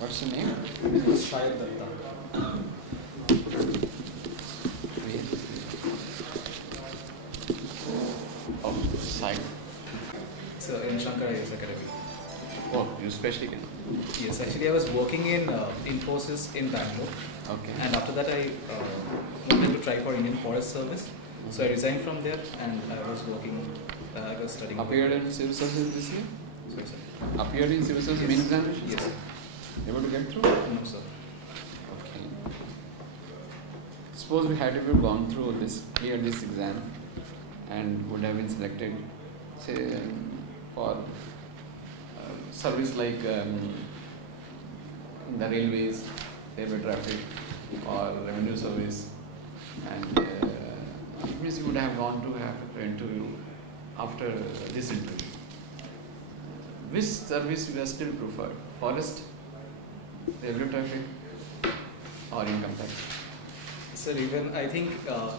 What's your name? It's Shahid Datta. Oh, side. So in Shankar IAS Academy. Oh, you specially can. Yes, actually I was working in Infosys in Bangalore, Okay. and after that I wanted to try for Indian Forest Service. So I resigned from there and I was working. I was studying. Appeared in civil services this year? Sorry, sir. Appeared in civil services main examination? Yes. Able to get through? No, sir. Okay. Suppose we had ever gone through this, cleared this exam, and would have been selected, say, for service like in the railways, railway traffic, or revenue service, and it means you would have gone to have an interview after this interview. Which service you are still preferred? Forest, railway traffic, or income tax? Sir, even I think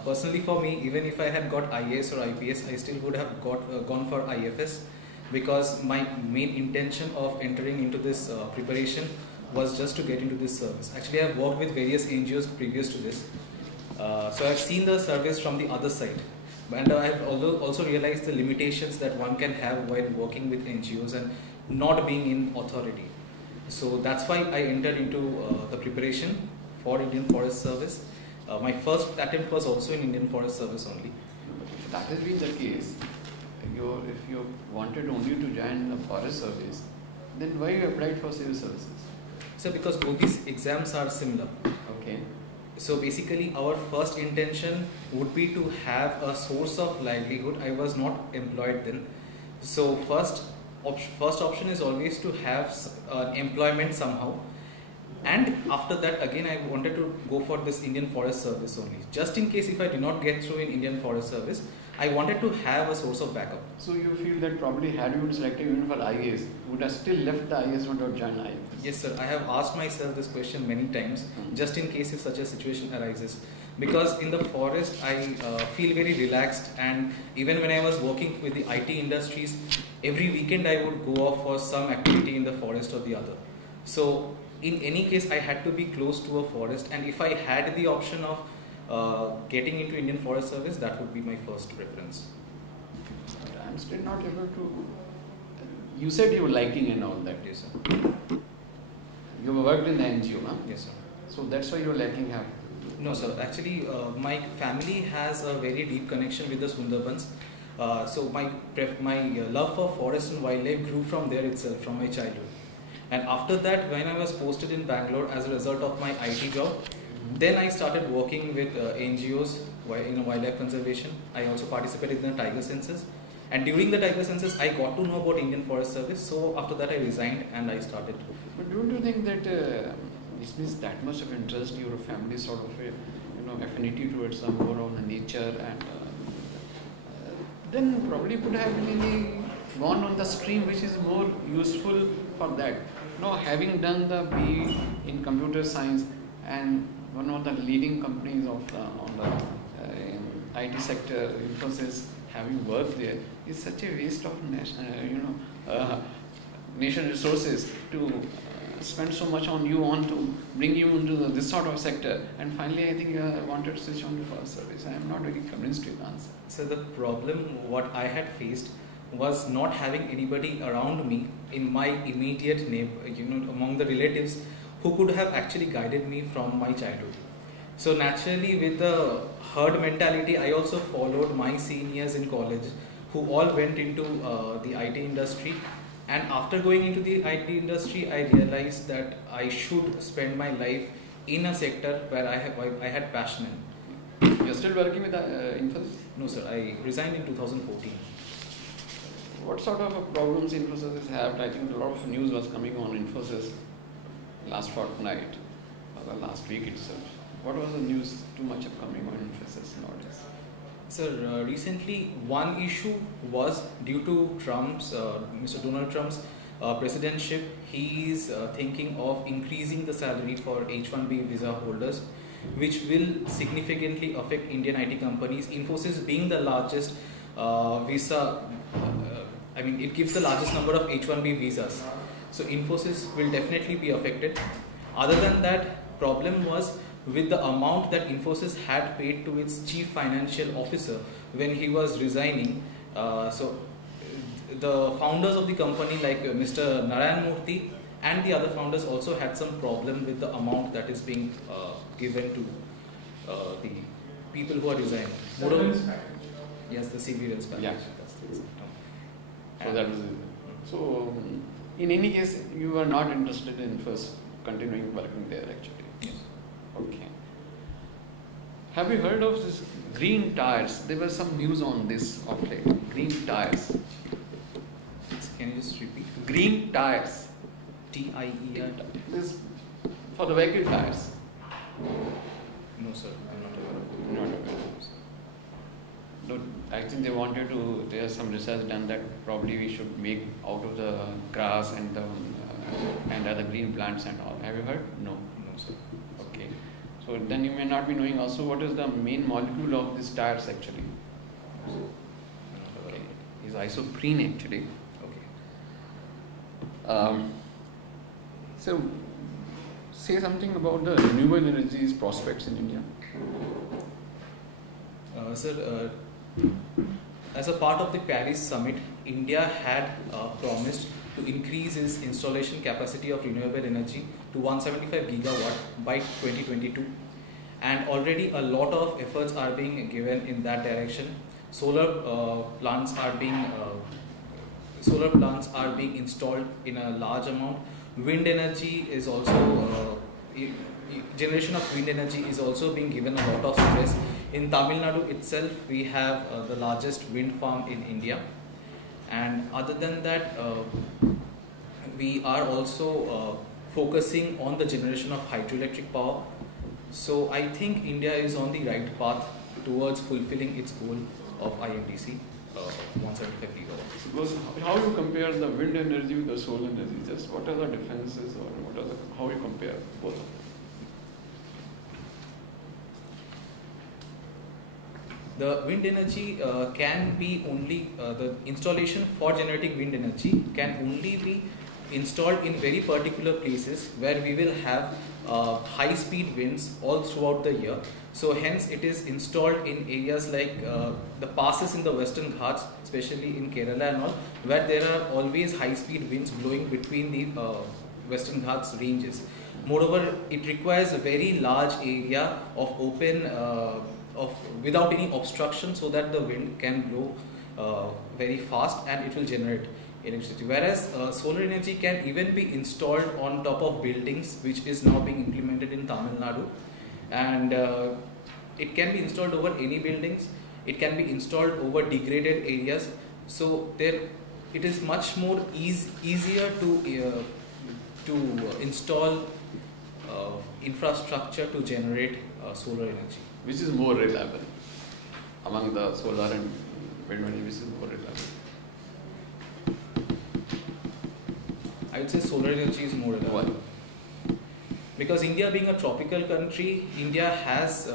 personally for me, even if I had got IAS or IPS, I still would have gone for IFS, because my main intention of entering into this preparation was just to get into this service. Actually, I have worked with various NGOs previous to this, so I have seen the service from the other side, and I have also realized the limitations that one can have while working with NGOs and not being in authority. So that's why I entered into the preparation for Indian Forest Service. My first attempt was also in Indian Forest Service only. If that has been the case, if you wanted only to join the forest service, then why you applied for civil services? So because both these exams are similar. Okay. So basically our first intention would be to have a source of livelihood. I was not employed then. So first option is always to have employment somehow. And after that again I wanted to go for this Indian Forest Service only. Just in case if I did not get through in Indian Forest Service, I wanted to have a source of backup. So you feel that probably had you been selected even for IAS, you would have still left the IAS and not joined IAS? Yes sir, I have asked myself this question many times, just in case if such a situation arises. Because in the forest I feel very relaxed, and even when I was working with the IT industries, every weekend I would go off for some activity in the forest or the other. So in any case I had to be close to a forest, and if I had the option of getting into Indian Forest Service, that would be my first preference. I'm still not able to. You said you were liking and all that. Yes sir. You worked in the NGO, huh? Yes sir. So that's why you're liking her. No sir, actually my family has a very deep connection with the Sundarbans. So my love for forest and wildlife grew from there itself, from my childhood. And after that, when I was posted in Bangalore as a result of my IT job, then I started working with NGOs in wildlife conservation. I also participated in the tiger census. And during the tiger census, I got to know about Indian Forest Service. So after that, I resigned and I started. But don't you think that this means that much of interest, your family sort of affinity towards some more on nature, and then probably could have really gone on the stream which is more useful for that. Having done the BE in computer science and one of the leading companies on the IT sector, Infosys, having worked there, is such a waste of nation resources to spend so much on to bring you into this sort of sector. And finally, I think I wanted to switch on to forest service. I am not very convinced with the answer. So the problem what I had faced was not having anybody around me in my immediate neighbor, among the relatives who could have actually guided me from my childhood. So naturally, with the herd mentality, I also followed my seniors in college who all went into the IT industry. And after going into the IT industry, I realized that I should spend my life in a sector where I had passion in. You're still working with Infosys? No sir, I resigned in 2014. What sort of problems Infosys have? I think a lot of news was coming on Infosys last fortnight, or the last week itself. What was the news too much of coming on Infosys nowadays? Sir, recently one issue was due to Mr. Donald Trump's presidentship. He is thinking of increasing the salary for H-1B visa holders, which will significantly affect Indian IT companies. Infosys being the largest visa, it gives the largest number of H-1B visas. So Infosys will definitely be affected. Other than that, problem was with the amount that Infosys had paid to its chief financial officer when he was resigning. The founders of the company, like Mr. Narayan Murthy and the other founders, also had some problem with the amount that is being given to the people who are resigning. Yes, the severance package. Yeah. That's the exact term. So that was it. So in any case, you are not interested in first continuing working there actually. Yes. Okay. Have you heard of this green tires? There was some news on this of late. Green tires. Can you just repeat? Green tires. TIER? This for the vehicle tires. No, sir. I'm not aware of it. Not aware. No, I think they wanted to. There's some research done that probably we should make out of the grass and the and other green plants and all. Have you heard? No. No, sir. Okay. So then you may not be knowing also what is the main molecule of these tires actually. I'm not aware Okay. of it. Is isoprene actually. Okay. So say something about the renewable energies prospects in India. Sir, as a part of the Paris summit, India had promised to increase its installation capacity of renewable energy to 175 gigawatt by 2022, and already a lot of efforts are being given in that direction. Solar plants are being installed in a large amount. Wind energy is also generation of wind energy is also being given a lot of stress. In Tamil Nadu itself, we have the largest wind farm in India, and other than that, we are also focusing on the generation of hydroelectric power. So I think India is on the right path towards fulfilling its goal of INDC, 175 gigawatts. Suppose how you compare the wind energy with the solar energy? Just what are the differences or how you compare both of them? The wind energy can be only, the installation for generating wind energy can only be installed in very particular places where we will have high speed winds all throughout the year. So hence it is installed in areas like the passes in the Western Ghats, especially in Kerala and all, where there are always high speed winds blowing between the Western Ghats ranges. Moreover, it requires a very large area of open without any obstruction, so that the wind can blow very fast and it will generate electricity. Whereas solar energy can even be installed on top of buildings, which is now being implemented in Tamil Nadu, and it can be installed over any buildings. It can be installed over degraded areas. So it is much more easier to install infrastructure to generate solar energy. Which is more reliable among the solar and wind energy? Which is more reliable? I would say solar energy is more reliable. Why? Because India being a tropical country, India has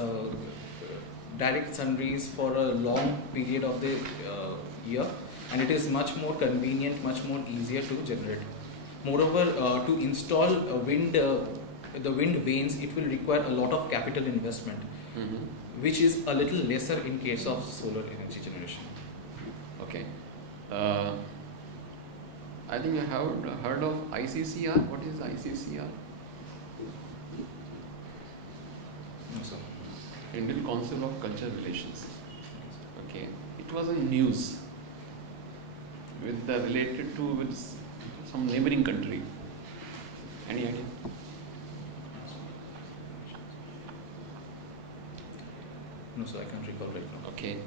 direct sun rays for a long period of the year, and it is much more convenient, much more easier to generate. Moreover, to install the wind vanes, it will require a lot of capital investment, which is a little lesser in case of solar energy generation. Okay. I think I have heard of ICCR. What is ICCR? No, sir. Indian Council of Cultural Relations. Okay. It was in news related to with some neighboring country. Any idea? No, sir, I can't recall right now. Okay.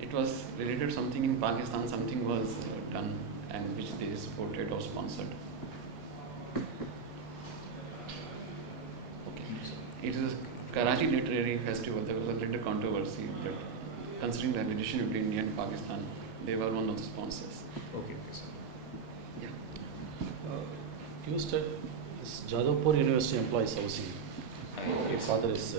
It was related something in Pakistan. Something was done and which they supported or sponsored. Okay. It is a Karachi Literary Festival. There was a little controversy, but considering the relation between India and Pakistan, they were one of the sponsors. Okay, sir. Yeah. You said this Jadavpur University employs housing. Its father is.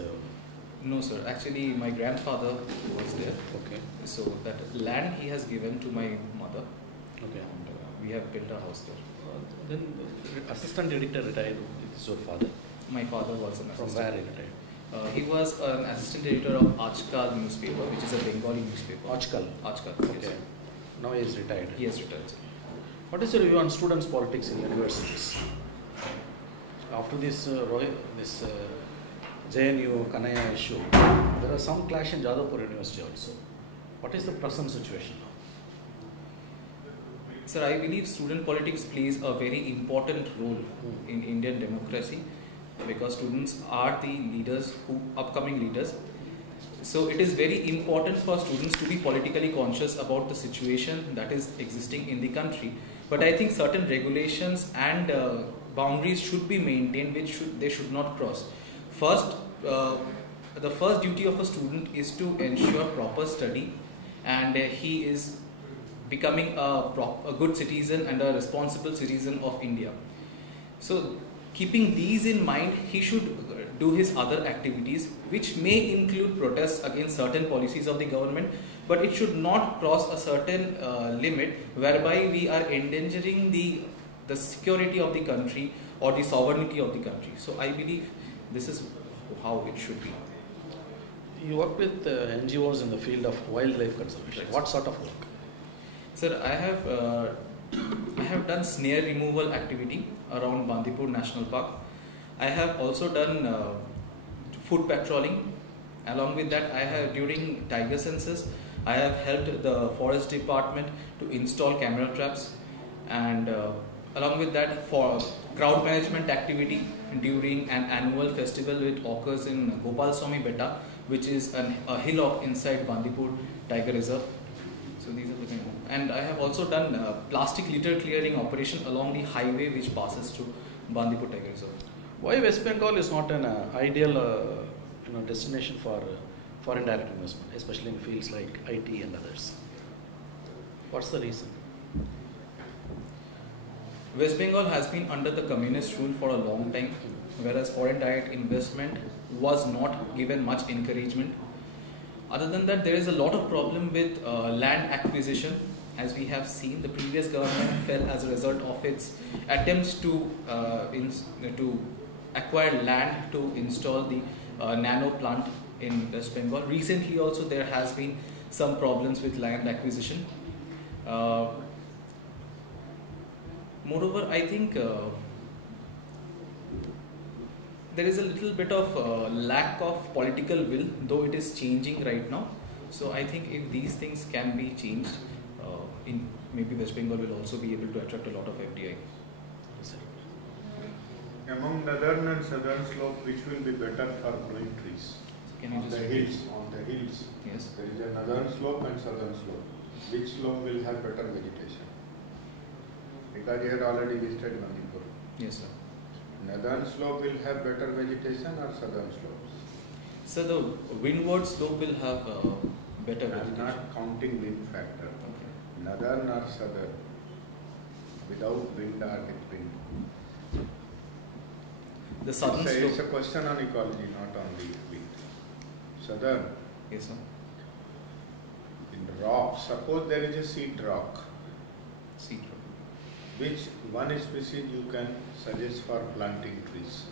No, sir. Actually, my grandfather was there. Okay. So that land he has given to my mother. Okay. And we We have built a house there. Then assistant editor retired. It's your father. My father was an From assistant. where he retired? He was an assistant editor of Ajkal newspaper, which is a Bengali newspaper. Ajkal. Ajkal. Okay. Yes. Now he is retired. He has retired. What is your view on students' politics in universities? After this JNU Kanaya issue, there are some clash in Jadavpur University also. What is the present situation now? Sir, I believe student politics plays a very important role in Indian democracy because students are the leaders, upcoming leaders. So it is very important for students to be politically conscious about the situation that is existing in the country. But I think certain regulations and boundaries should be maintained, which they should not cross. First, the first duty of a student is to ensure proper study, and he is becoming a good citizen and a responsible citizen of India. So, keeping these in mind, he should do his other activities, which may include protests against certain policies of the government, but it should not cross a certain limit whereby we are endangering the security of the country or the sovereignty of the country. So, I believe this is how it should be. You work with NGOs in the field of wildlife conservation. Right. What sort of work? Sir, I have done snare removal activity around Bandipur National Park. I have also done food patrolling. Along with that, I have during tiger census, I have helped the forest department to install camera traps, and along with that, for crowd management activity during an annual festival which occurs in Gopal Swami Betta, which is a hillock inside Bandipur Tiger Reserve. So these are the kind of, and I have also done plastic litter clearing operation along the highway which passes through Bandipur Tiger Reserve. Why West Bengal is not an ideal destination for foreign direct investment, especially in fields like IT and others? What's the reason? West Bengal has been under the communist rule for a long time, whereas foreign direct investment was not given much encouragement. Other than that, there is a lot of problem with land acquisition. As we have seen, the previous government fell as a result of its attempts to acquire land to install the nano plant in West Bengal. Recently also there has been some problems with land acquisition. Moreover, I think there is a little bit of lack of political will, though it is changing right now. So I think if these things can be changed, maybe West Bengal will also be able to attract a lot of FDI. Among northern and southern slope, which will be better for growing trees? Can you On just the repeat? hills, on the hills. Yes. There is a northern slope and southern slope. Which slope will have better vegetation? Because you had already visited Bandipur. Yes, sir. Northern slope will have better vegetation or southern slopes? So the windward slope will have better I am vegetation. not counting wind factor. Okay. Northern or southern? Without wind or with wind? The southern It's a slope. question on ecology, not on the wind. Southern, Yes, sir. in rock, suppose there is a seed rock. Seed rock. Which one species you can suggest for planting trees?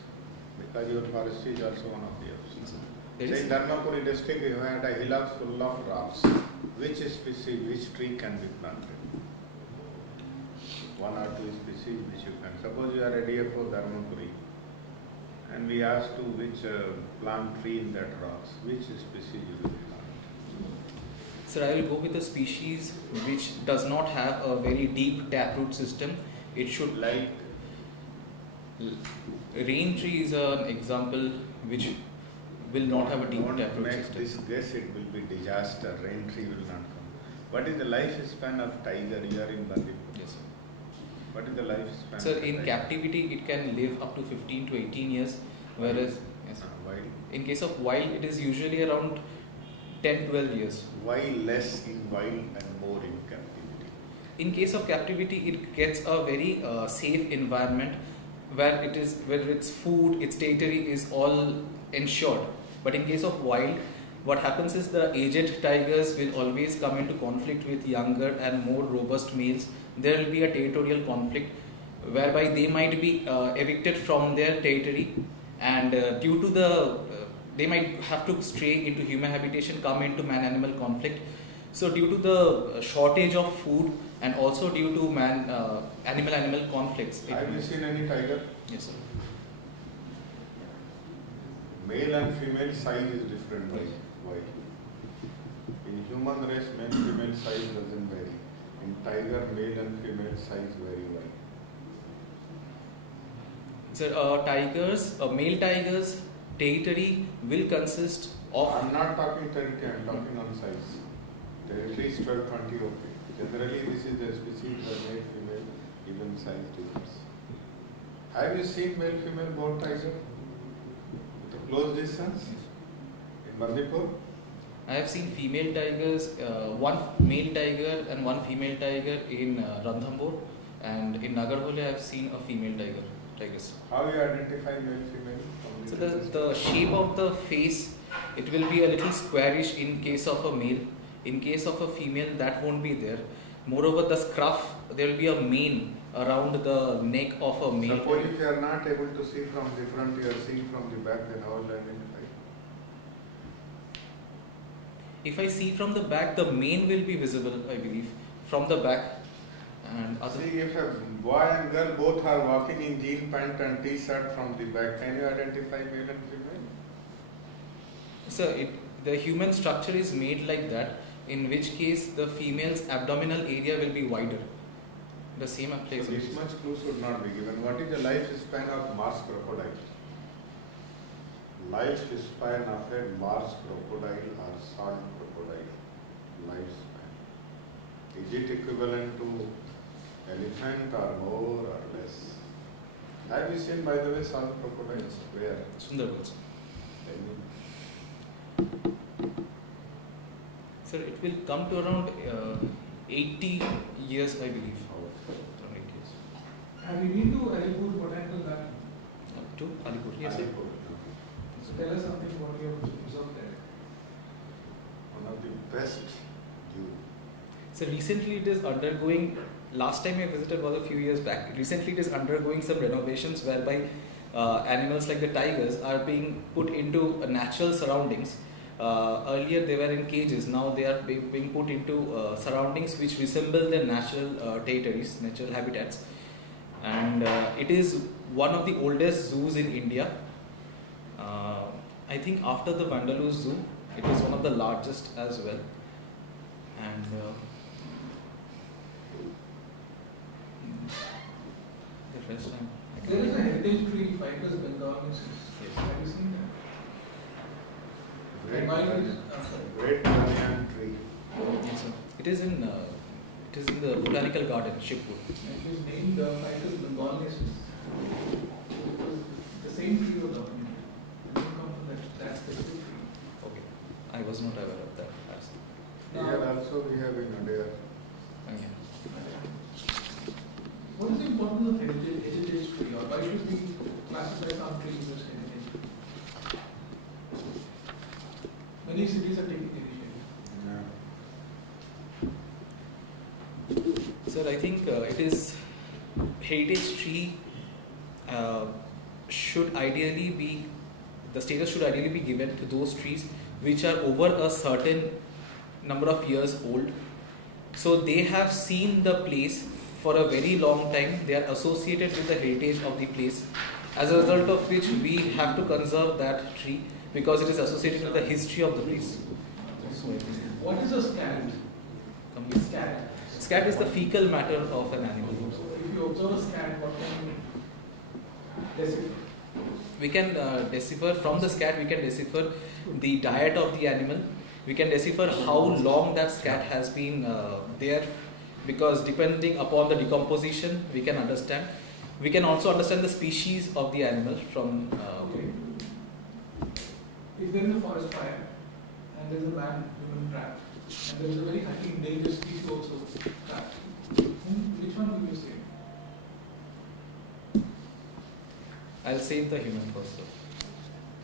Because your forestry is also one of the options. There Say is in Dharmapur district you had a hillock full of rocks. Which species, which tree can be planted? One or two species which you can. Suppose you are a DFO Dharmapuri and we ask you which plant tree in that rocks, which species you will plant? Sir, I will go with a species which does not have a very deep taproot system. It should Like rain tree is an example which will not have a deep don't taproot make system. this guess, it will be disaster, rain tree will not come. What is the lifespan of tiger? You are in Bandipur. Yes, sir. What is the lifespan? Sir, of in tiger? captivity it can live up to 15 to 18 years, whereas yes, Why? in case of wild it is usually around 10-12 years. Why less in wild and more in captivity? In case of captivity, it gets a very safe environment where its food, its territory is all ensured. But in case of wild, what happens is the aged tigers will always come into conflict with younger and more robust males there will be a territorial conflict whereby they might be evicted from their territory, and due to the they might have to stray into human habitation, come into man-animal conflict. So due to the shortage of food and also due to animal-animal conflicts. Have you seen any tiger? Yes, sir. Male and female size is different. Why? In human race, male female size doesn't vary. In tiger, male and female size vary. Why? So male tigers territory will consist of. I'm not talking territory, I'm talking on size. Territory is 12-20 okay. Generally, this is the species where male female even size differs. Have you seen male female boar tiger? At a close distance? In Manipur? I have seen female tigers, one male tiger and one female tiger in Ranthambore, and in Nagarhole I have seen a female tigers. How you identify male female? So the shape of the face, it will be a little squarish in case of a male. In case of a female, that won't be there. Moreover, the scruff, there will be a mane around the neck of a male. Suppose if you are not able to see from the front, you are seeing from the back, then how will you identify? If I see from the back, the mane will be visible, I believe, from the back. And other. See, if a boy and girl both are walking in jean pant and t-shirt from the back, can you identify male and female? So the human structure is made like that, in which case the female's abdominal area will be wider. The same applies. So this much clue should not be given. What is the lifespan of Mars crocodile? Lifespan of a Mars crocodile or salt crocodile. Lifespan. Is it equivalent to elephant or more or less? Have you seen, by the way, salt crocodiles? Where? Sundarbans. Sir, it will come to around 80 years, I believe. Around 8 years. Have you been to Alipur Botanical Garden? To Alipur? Yes, sir. So tell us something about your observed there. One of the best zoo. So recently it is undergoing, last time I visited was a few years back, recently it is undergoing some renovations whereby animals like the tigers are being put into natural surroundings. Earlier they were in cages, now they are being put into surroundings which resemble their natural territories, natural habitats. And it is one of the oldest zoos in India. I think after the Vandalur Zoo, it is one of the largest as well. And the rest I There is a heritage tree, Ficus bengalensis. Yes. Have you seen that? Great Mine banyan, is- great banyan tree. Yes, sir. It is in the botanical garden, Shipwood. It is named Ficus bengalensis. Because the same tree was documented. It didn't come from that specific tree. Okay, I was not aware of that. Here also we have in Adyar. Okay. What is the importance of heritage tree, or why should we classify some trees as heritage? Many cities are taking initiative. Sir, I think it is heritage tree should ideally be, the status should ideally be given to those trees which are over a certain number of years old. So they have seen the place for a very long time, they are associated with the heritage of the place, as a result of which we have to conserve that tree because it is associated with the history of the place. What is a scat? Scat. Scat is the fecal matter of an animal. So if you observe a scat, what can you decipher? We can decipher from the scat, we can decipher the diet of the animal, we can decipher how long that scat has been there, because depending upon the decomposition we can understand. We can also understand the species of the animal from Okay. If there is a forest fire and there is a man-human trap and there is a very highly endangered species also trapped, which one will you save? I'll save the human first.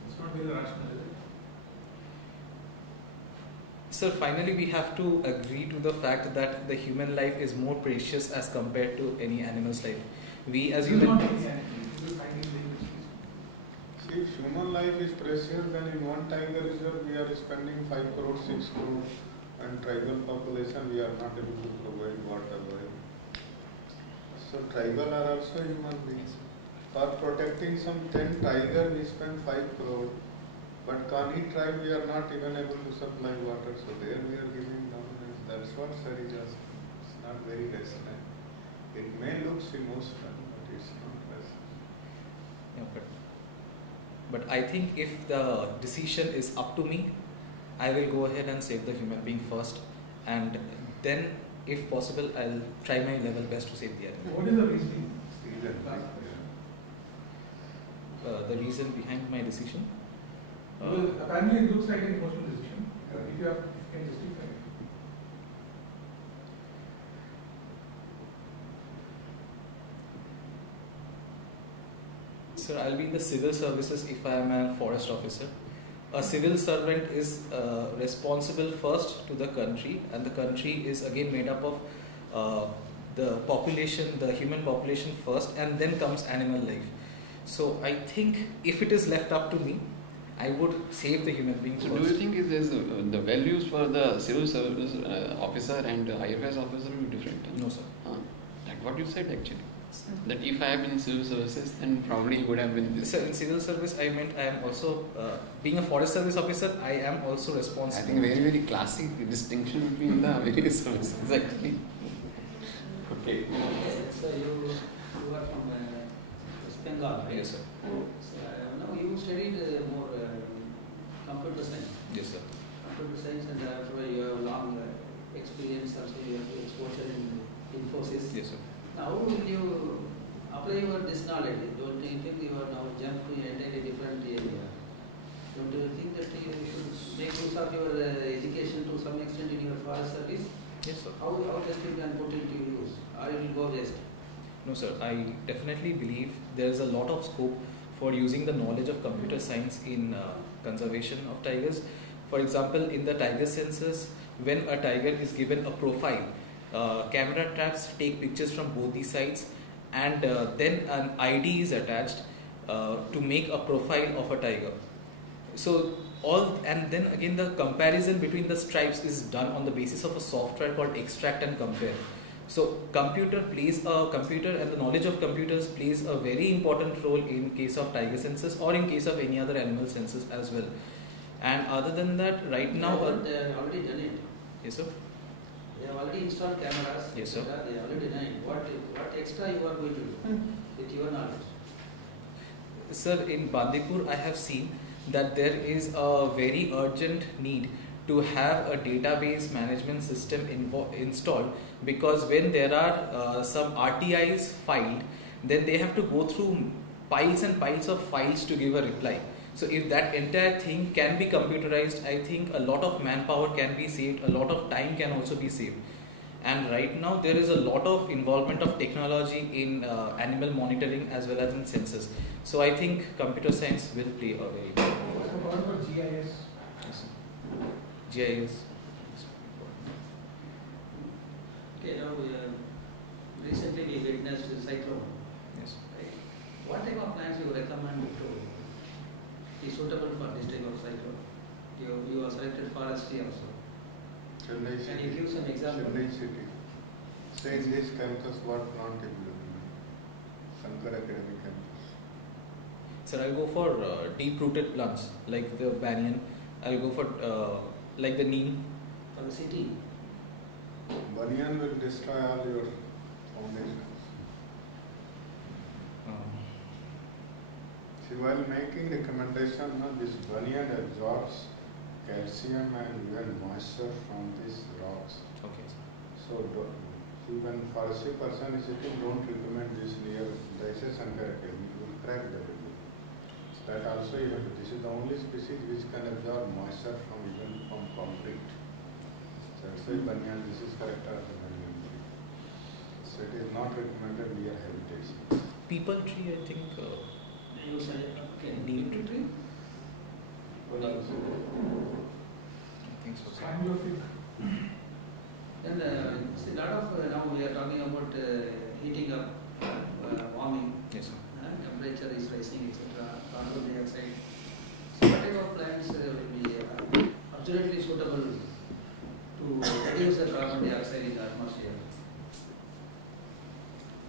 It's not very rational, is Sir, finally we have to agree to the fact that the human life is more precious as compared to any animal's life. We as This is human not beings. any animal. This is finding dangerous species. See, if human life is precious, then in one tiger reserve we are spending 5 crore, 6 crore, and tribal population we are not able to provide whatever. So tribal are also human beings. For protecting some 10 tiger we spend 5 crore, but Kani tribe we are not even able to supply water, so there we are giving dominance. That's what sir is asking. It's not very rational. It may look emotional, but it's not rational. Yeah, but I think if the decision is up to me, I will go ahead and save the human being first, and then, if possible, I'll try my level best to save the animal. What is the reasoning? Reason. The reason behind my decision. Well, apparently it looks like an emotional decision. If you can justify it. Sir, I'll be in the civil services if I am a forest officer. A civil servant is responsible first to the country, and the country is again made up of the population, the human population first, and then comes animal life. So I think if it is left up to me, I would save the human beings So first. do you think is the values for the civil service officer and IFS officer will be different? No, sir. Like what you said actually. That if I have been in civil services, then probably he would have been this. So in civil service, I meant I am also, being a forest service officer, I am also I responsible. think very, very classic distinction between the various services actually. Okay. So you are from West Bengal, right? Yes, sir. So, now you studied more computer science. Yes, sir. Computer science, and after you have long experience, also you have exposure in Infosys. Yes, sir. Now, how will you apply your this knowledge? Don't you think you are now jump to an entirely different area? Don't you think that you should make use of your education to some extent in your forest service? Yes, sir. How just you can put it to use, or it will go waste? No, sir. I definitely believe there is a lot of scope for using the knowledge of computer science in conservation of tigers. For example, in the tiger census, when a tiger is given a profile, camera traps take pictures from both the sides, and then an ID is attached to make a profile of a tiger. So and then again the comparison between the stripes is done on the basis of a software called Extract and Compare. So computer and the knowledge of computers plays a very important role in case of tiger census or in case of any other animal census as well. And other than that, right now, They have already done it. yes, sir. They have already installed cameras. Yes, sir. They have already done it. What extra you are going to do with your knowledge? Sir, in Bandipur, I have seen that there is a very urgent need to have a database management system installed, because when there are some RTIs filed, then they have to go through piles and piles of files to give a reply. So if that entire thing can be computerized, I think a lot of manpower can be saved, a lot of time can also be saved. And right now there is a lot of involvement of technology in animal monitoring as well as in census. So I think computer science will play a very important role. What about GIS? GIS. Okay, now recently we witnessed a cyclone. Yes. Right? What type of plants you recommend to be suitable for this type of cyclone? You are selected forestry also. Chennai Can City. you give some example? Chennai City. Say in this campus what plant you will recommend? Shankar Academy campus. Sir, I'll go for deep-rooted plants like the banyan. I'll go for like the neem. For the city? Banyan will destroy all your foundations. See, while making recommendation, this banyan absorbs calcium and even moisture from these rocks. Okay. So, see, when forestry person is sitting, don't recommend this near the Shankar Academy. You will crack the building. That also, even this is the only species which can absorb moisture from even from concrete. So, banyan, this is character of the banyan tree. So, it is not recommended near habitation. People tree, I think. You say, okay, Neem tree? What else? think so. Sir. Triangular fig. Then see, lot of now we are talking about heating up, warming, Yes, sir. temperature is rising, etc. Carbon dioxide. So what type of plants will be absolutely suitable to reduce the carbon dioxide in the atmosphere?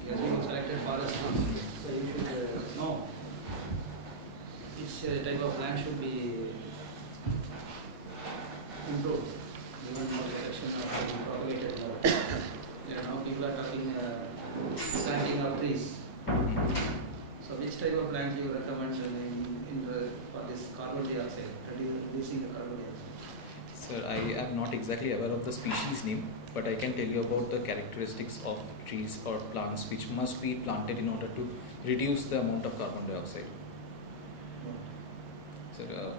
Yes, you have selected forest funds, so you should know which type of plant should be improved. Even more selection of propagated. Now people are talking planting of trees. So which type of plant you recommend for this carbon dioxide, reducing the carbon dioxide? Sir, I am not exactly aware of the species name, but I can tell you about the characteristics of trees or plants which must be planted in order to reduce the amount of carbon dioxide. Sir,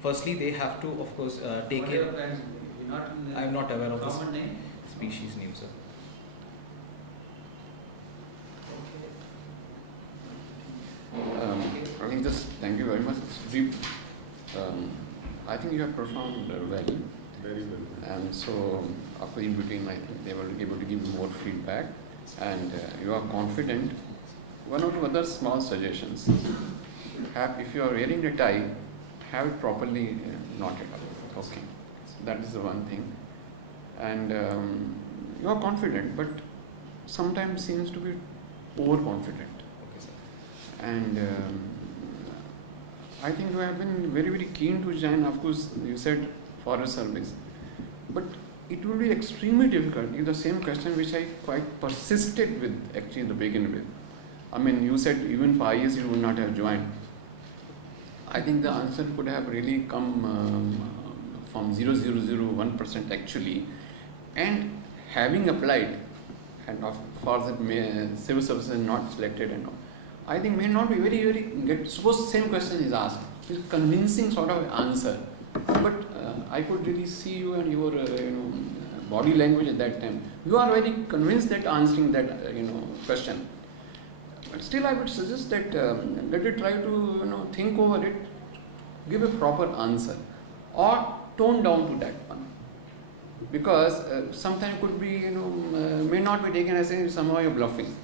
firstly, they have to, of course, take What it. type of plants? You're not in the I am not aware of the common name. species name, sir. I think just thank you very much. I think you have performed well. Very well. And so after in between, I think they were able to give more feedback, and you are confident. One or two other small suggestions. If you are wearing the tie, have it properly knotted up. Okay, that is the one thing. And you are confident, but sometimes seems to be overconfident. Okay, sir. And I think you have been very, very keen to join. Of course, you said forest service, but it will be extremely difficult. The same question which I quite persisted with actually to begin with. I mean, you said even for IS you would not have joined. I think the answer could have really come from 0.001% actually, and having applied, and of course civil services is not selected and all. I think may not be very, very suppose same question is asked, it's convincing sort of answer, but I could really see you and your body language at that time. You are very convinced that answering that question. But still, I would suggest that let it try to think over it, give a proper answer, or tone down to that one, because sometimes could be may not be taken as saying somehow you're bluffing.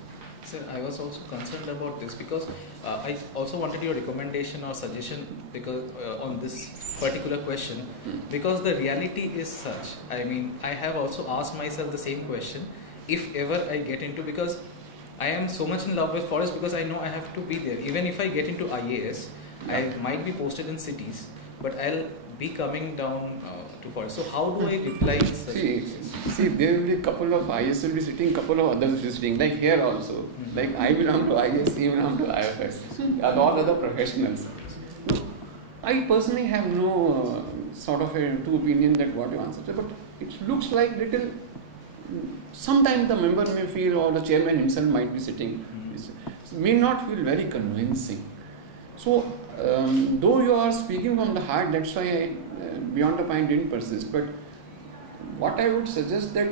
Sir, I was also concerned about this because I also wanted your recommendation or suggestion because on this particular question, because the reality is such. I mean, I have also asked myself the same question. If ever I get into, because I am so much in love with forest, because I know I have to be there. Even if I get into IAS, I might be posted in cities, but I'll be coming down to forest. So how do I reply? See, there will be a couple of IS will be sitting, couple of others will be sitting. Like here also, like I belong to IS, he belong to IFS, and all other professionals. I personally have no sort of a two opinion that what you answer, but it looks like little. Sometimes the member may feel, or the chairman himself might be sitting, may not feel very convincing. So, though you are speaking from the heart, that's why I, beyond the point, didn't persist. But what I would suggest that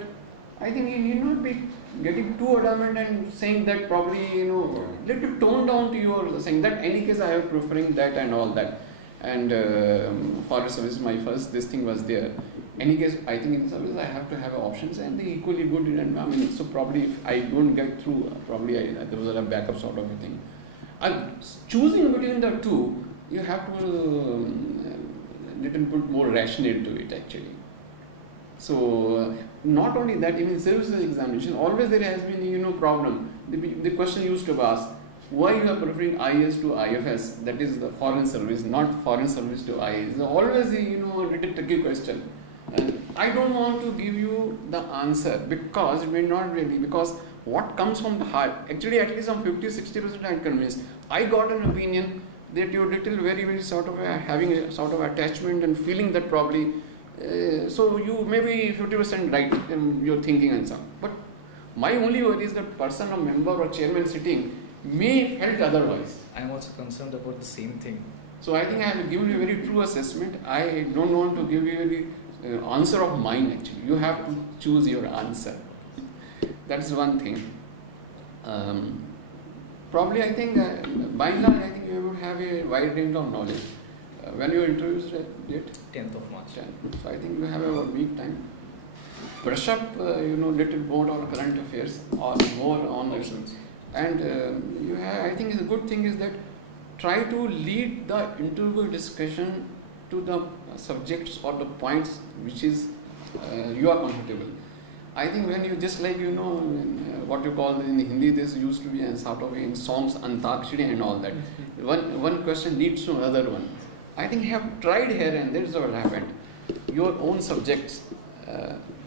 I think you need not be getting too adamant and saying that probably little tone down to your saying that any case I am preferring that and all that. And forest service, my first this thing was there. Any case, I think in service I have to have options and they equally good in environment. So probably if I don't get through, probably there was a backup sort of a thing. Choosing between the two, you have to little bit more rational to it actually. So not only that, even services examination, always there has been problem. The question used to ask, why you are preferring IS to IFS, that is the foreign service, not foreign service to IS. Always a little tricky question. I don't want to give you the answer because it may not really, because what comes from the heart, actually at least some 50-60% I am convinced. I got an opinion that you're little very sort of having a sort of attachment and feeling that probably, so you may be 50% right in your thinking and so on. But my only worry is that person or member or chairman sitting may felt otherwise. I am also concerned about the same thing. So I think I have given you a very true assessment. I don't want to give you the answer of mine actually. You have to choose your answer. That's one thing. Probably I think by and large I think you would have a wide range of knowledge. When your interview is date? 10th of March. 10. So I think you have a week time. Brush up, little more on current affairs or more on Options. and I think the good thing is that try to lead the interview discussion to the subjects or the points which is you are comfortable. I think when you just like what you call in Hindi, this used to be a sort of in songs Antakshari and all that. One question leads to another one. I think you have tried here and that is what happened. Your own subjects.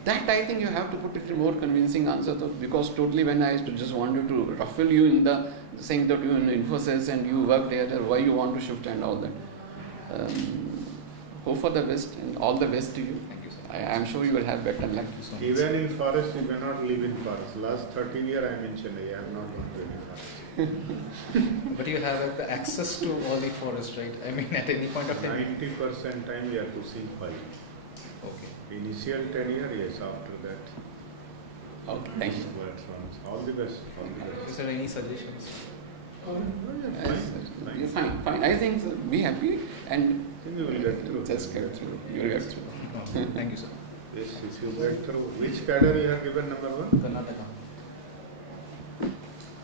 That I think you have to put it in more convincing answer because totally when I just wanted to ruffle you in the saying that you in Infosys and you work there, why you want to shift and all that. Hope for the best and all the best to you. Thank you, sir. I am sure you will have better luck. Even in forest, you cannot live in forest. Last 13 years I am in Chennai. I have not gone to any forest. But you have the access to all the forest, right? I mean, at any point of time. 90% time we have to see fire. Okay. Initial 10 years, yes. After that, Okay, thank you. words once. All the best. All the best. Is there any suggestions? You're fine. I think so. Be happy and I think you will get through. just get through. You will get through. No. Thank you, sir. Yes, if you get through. Which cadre you have given number 1? Karnataka.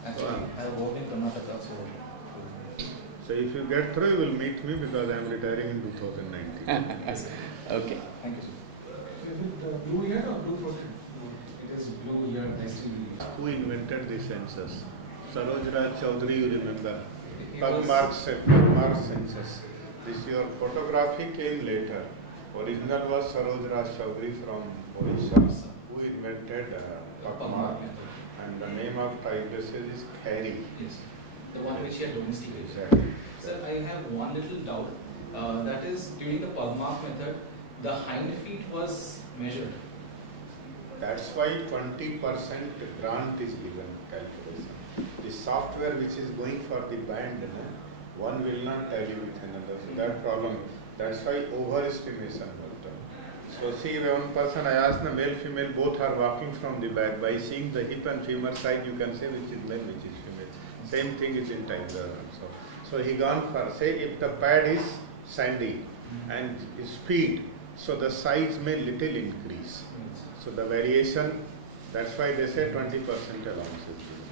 Actually, I worked in Karnataka, so. So if you get through, you will meet me because I am retiring in 2019. Okay. Thank you, sir. Is it blue ear or blue throated? It is blue ear next to me. Who invented the census? Saroj Raj Chaudhary, you remember? He Pugmark census. This your photography came later. Original was Saroj Raj Chaudhary from Odisha, who invented Pugmark. And the name of tigress is Kheri. Yes. The one which he had domesticated. Exactly. Sir, I have one little doubt. That is, during the Pugmark method, the hind feet was measured. That's why 20% grant is given calculation. The software which is going for the band, one will not tally with another. So that problem, that's why overestimation was done. So see, one person I asked the male, female, both are walking from the back. By seeing the hip and femur side, you can say which is male, which is female. Same thing is in tiger also. So he gone for, say if the pad is sandy and speed, so the size may little increase. So the variation, that's why they say 20% allowance is given.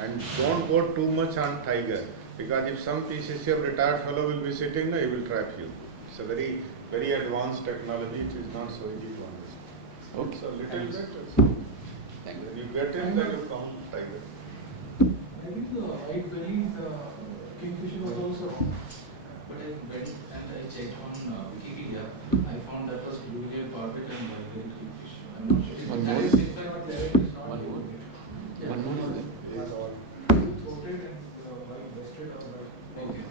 And don't go too much on tiger, because if some PCC of retired fellow will be sitting, he will trap you. It's a very, very advanced technology, it is not so easy to understand. Okay. So little Thanks. bit, Thank you. when you get in, then you come tiger. I think the white bellied kingfisher was also wrong. But I went and I checked on Wikipedia. I found that was blue-eared barbet and white-bellied kingfisher. I'm not sure. One That more. is, if I'm not there, it is not One more. blue-eared. One more is there. It is all. Throated and white-breasted or white. Okay.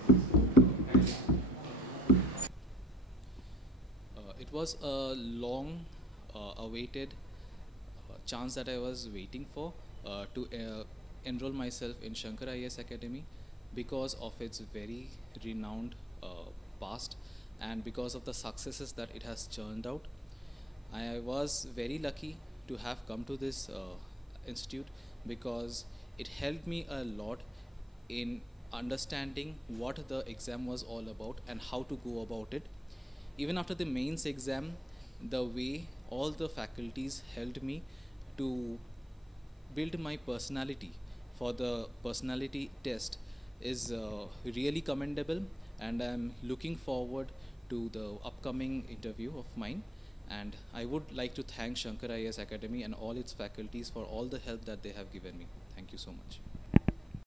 It was a long awaited chance that I was waiting for to enroll myself in Shankar IAS Academy because of its very renowned past and because of the successes that it has churned out. I was very lucky to have come to this institute because it helped me a lot in understanding what the exam was all about and how to go about it. Even after the mains exam, the way all the faculties helped me to build my personality for the personality test is really commendable, and I'm looking forward to the upcoming interview of mine. And I would like to thank Shankar IAS Academy and all its faculties for all the help that they have given me. Thank you so much.